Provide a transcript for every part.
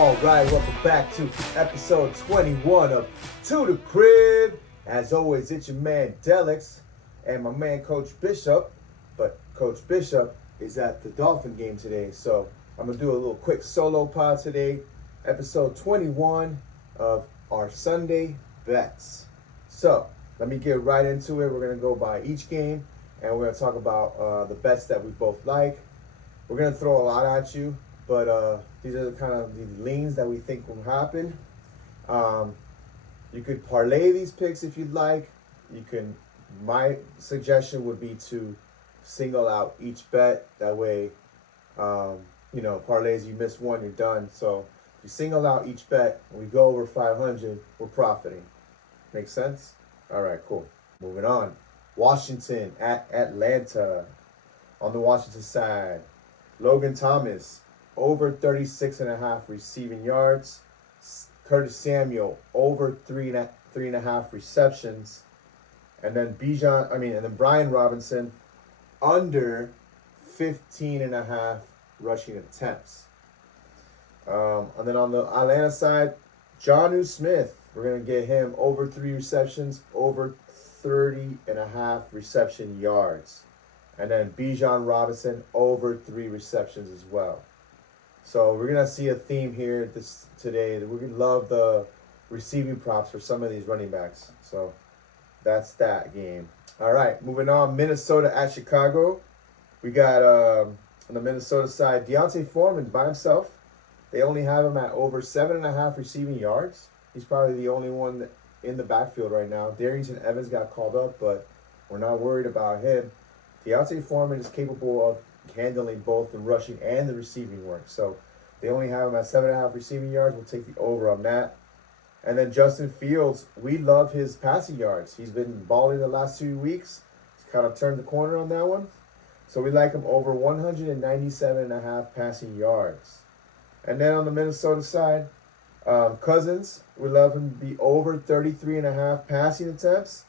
All right, welcome back to episode 21 of To the Crib. As always, it's your man Delliks and my man Coach Bishop. But Coach Bishop is at the Dolphin game today, so I'm going to do a little quick solo pod today. Episode 21 of our Sunday bets. So let me get right into it. We're going to go by each game, and we're going to talk about the bets that we both like. We're going to throw a lot at you, but these are the kind of the leans that we think will happen. You could parlay these picks if you'd like. You can. My suggestion would be to single out each bet. That way, parlays, you miss one, you're done. So if you single out each bet and we go over 500, we're profiting. Make sense? All right, cool. Moving on. Washington at Atlanta. On the Washington side, Logan Thomas, over 36.5 receiving yards. Curtis Samuel, over three and a half receptions. And then Brian Robinson, under 15.5 rushing attempts. And then on the Atlanta side, Jonnu Smith, we're going to get him over 3 receptions, over 30.5 reception yards. And then Bijan Robinson, over 3 receptions as well. So we're going to see a theme here today. We're going to love the receiving props for some of these running backs. So that's that game. All right, moving on. Minnesota at Chicago. We got, on the Minnesota side, Deontay Foreman by himself. They only have him at over 7.5 receiving yards. He's probably the only one in the backfield right now. Darrington Evans got called up, but we're not worried about him. Deontay Foreman is capable of handling both the rushing and the receiving work. So they only have him at 7.5 receiving yards. We'll take the over on that. And then Justin Fields, we love his passing yards. He's been balling the last 2 weeks. He's kind of turned the corner on that one. So we like him over 197.5 passing yards. And then on the Minnesota side, Cousins, we love him to be over 33.5 passing attempts.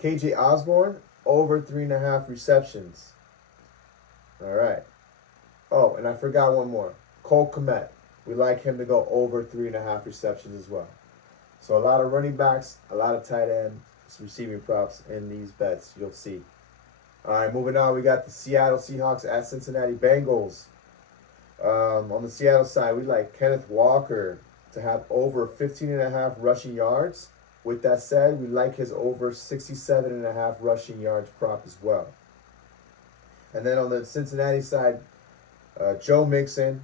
KJ Osborne, over 3.5 receptions. All right. Oh, and I forgot one more. Cole Kmet. We like him to go over 3.5 receptions as well. So a lot of running backs, a lot of tight end, some receiving props in these bets. You'll see. All right, moving on. We got the Seattle Seahawks at Cincinnati Bengals. On the Seattle side, we like Kenneth Walker to have over 15.5 rushing yards. With that said, we like his over 67.5 rushing yards prop as well. And then on the Cincinnati side, Joe Mixon,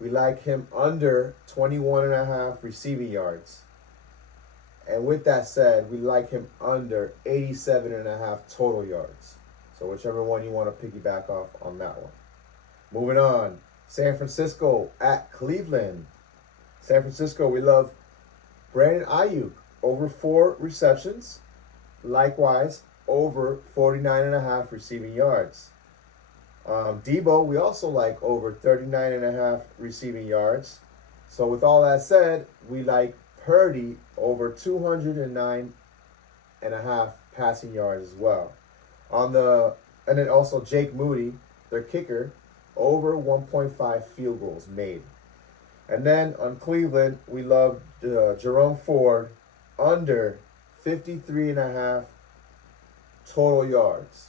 we like him under 21.5 receiving yards. And with that said, we like him under 87.5 total yards. So whichever one you want to piggyback off on that one. Moving on, San Francisco at Cleveland. San Francisco, we love Brandon Ayuk, over 4 receptions. Likewise, over 49.5 receiving yards. Debo, we also like over 39.5 receiving yards. So with all that said, we like Purdy over 209.5 passing yards as well. And then also Jake Moody, their kicker, over 1.5 field goals made. And then on Cleveland, we love Jerome Ford, under 53.5 total yards.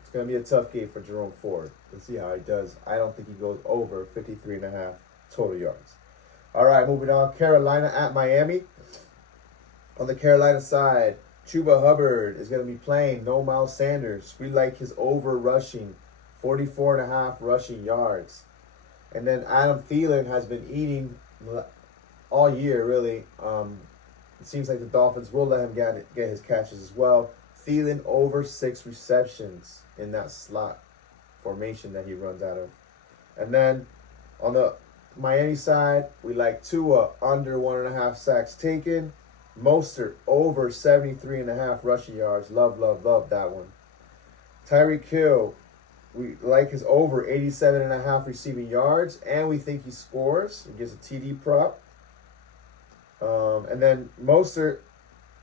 It's going to be a tough game for Jerome Ford. Let's see how he does. I don't think he goes over 53.5 total yards. All right, moving on. Carolina at Miami. On the Carolina side, Chuba Hubbard is going to be playing. No Miles Sanders. We like his over rushing, 44.5 rushing yards. And then Adam Thielen has been eating all year, really. It seems like the Dolphins will let him get his catches as well. Thielen over 6 receptions in that slot formation that he runs out of. And then on the Miami side, we like Tua under 1.5 sacks taken. Mostert over 73.5 rushing yards. Love that one. Tyreek Hill, we like his over 87.5 receiving yards, and we think he scores. He gives a TD prop. And then Mostert,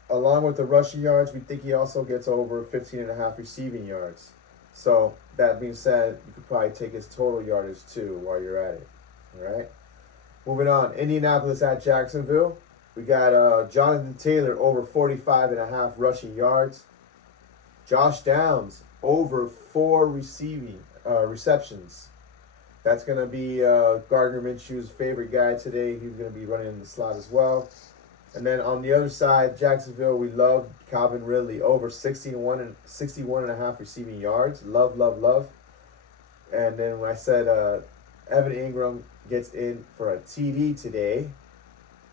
along with the rushing yards, we think he also gets over 15.5 receiving yards. So that being said, you could probably take his total yardage too while you're at it. All right. Moving on, Indianapolis at Jacksonville. We got Jonathan Taylor over 45.5 rushing yards. Josh Downs over 4 receptions. That's going to be Gardner Minshew's favorite guy today. He's going to be running in the slot as well. And then on the other side, Jacksonville, we love Calvin Ridley over 61.5 receiving yards. Love, love, love. And then when I said Evan Ingram gets in for a TD today,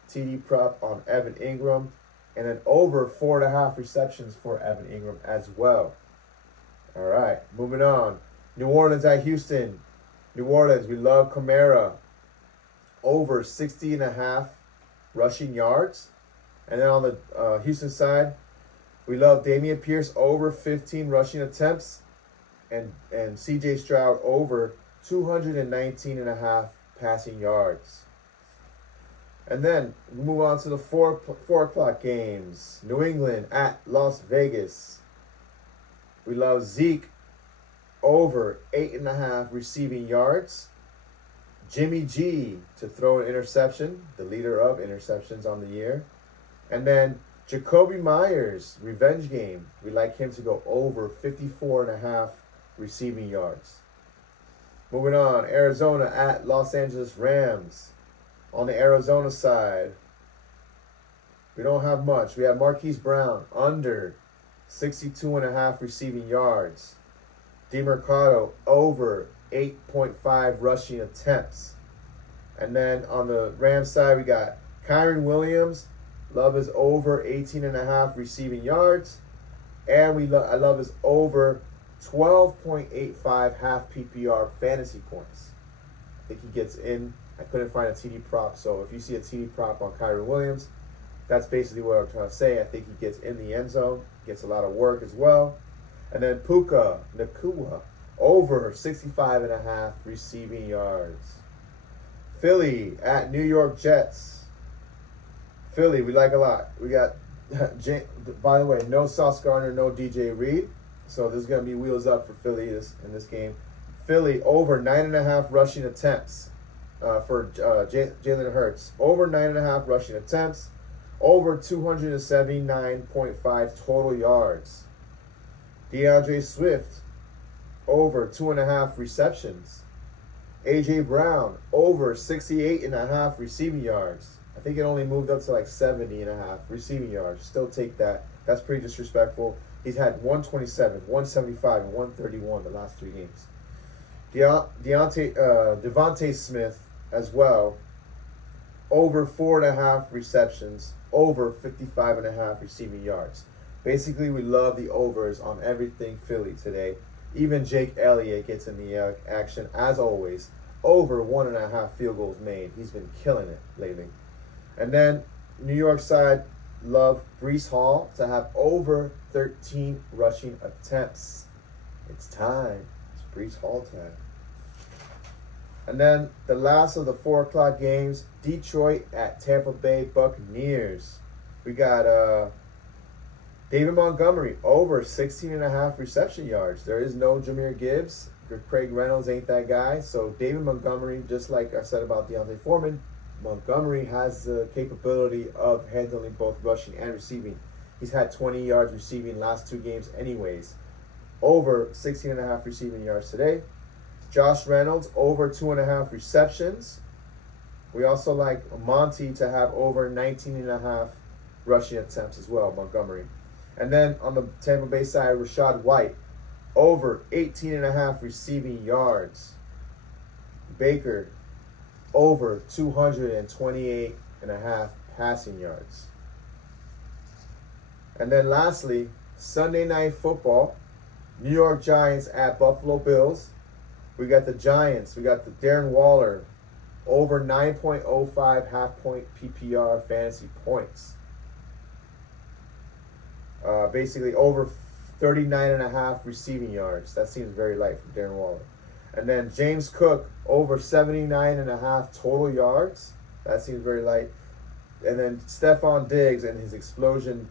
TD prop on Evan Ingram, and then over 4.5 receptions for Evan Ingram as well. All right, moving on. New Orleans at Houston. New Orleans, we love Kamara over 60.5 rushing yards. And then on the Houston side, we love Damian Pierce over 15 rushing attempts. And CJ Stroud over 219.5 passing yards. And then we move on to the 4 o'clock games. New England at Las Vegas. We love Zeke over 8.5 receiving yards. Jimmy G to throw an interception, the leader of interceptions on the year. And then Jacoby Myers, revenge game. We like him to go over 54.5 receiving yards. Moving on, Arizona at Los Angeles Rams. On the Arizona side, we don't have much. We have Marquise Brown under 62.5 receiving yards. DeMarcado over 8.5 rushing attempts. And then on the Rams side, we got Kyron Williams. Love is over 18.5 receiving yards. And I love is over 12.85 half PPR fantasy points. I think he gets in. I couldn't find a TD prop, so if you see a TD prop on Kyron Williams, that's basically what I'm trying to say. I think he gets in the end zone, gets a lot of work as well. And then Puka Nacua over 65.5 receiving yards. Philly at New York Jets. Philly, we like a lot. We got, by the way, no Sauce Gardner, no DJ Reed. So this is going to be wheels up for Philly in this game. Philly over 9.5 rushing attempts for Jalen Hurts. Over 9.5 rushing attempts. Over 279.5 total yards. DeAndre Swift over 2.5 receptions. A.J. Brown over 68.5 receiving yards. I think it only moved up to like 70.5 receiving yards. Still take that. That's pretty disrespectful. He's had 127, 175, and 131 the last 3 games. Devontae Smith as well. Over 4.5 receptions. Over 55.5 receiving yards. Basically, we love the overs on everything Philly today. Even Jake Elliott gets in the action, as always. Over 1.5 field goals made. He's been killing it lately. And then, New York side, love Breece Hall to have over 13 rushing attempts. It's time. It's Breece Hall time. And then, the last of the 4 o'clock games, Detroit at Tampa Bay Buccaneers. We got David Montgomery over 16.5 reception yards. There is no Jahmyr Gibbs. Craig Reynolds ain't that guy. So David Montgomery, just like I said about Deontay Foreman, Montgomery has the capability of handling both rushing and receiving. He's had 20 yards receiving last 2 games anyways. Over 16.5 receiving yards today. Josh Reynolds over 2.5 receptions. We also like Monty to have over 19.5 rushing attempts as well, Montgomery. And then on the Tampa Bay side, Rachaad White, over 18.5 receiving yards. Baker, over 228.5 passing yards. And then lastly, Sunday Night Football, New York Giants at Buffalo Bills. We got the Giants. We got the Darren Waller, over 9.05 half-point PPR fantasy points. Basically over 39.5 receiving yards. That seems very light from Darren Waller. And then James Cook over 79.5 total yards. That seems very light. And then Stephon Diggs and his explosion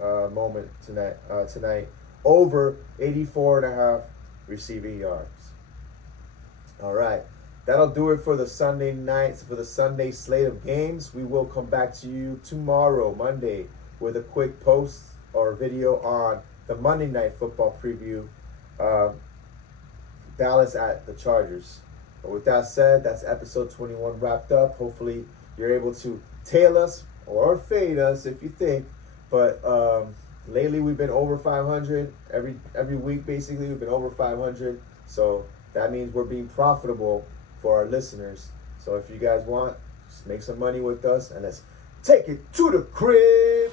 moment tonight over 84.5 receiving yards. All right. that'll do it for the Sunday nights, for the Sunday slate of games. We will come back to you tomorrow, Monday, with a quick post or video on the Monday Night Football preview. Dallas at the Chargers. But with that said, that's episode 21 wrapped up. Hopefully you're able to tail us or fade us if you think. But lately we've been over 500. Every week basically we've been over 500. So that means we're being profitable for our listeners. So if you guys want, just make some money with us and let's take it to the crib.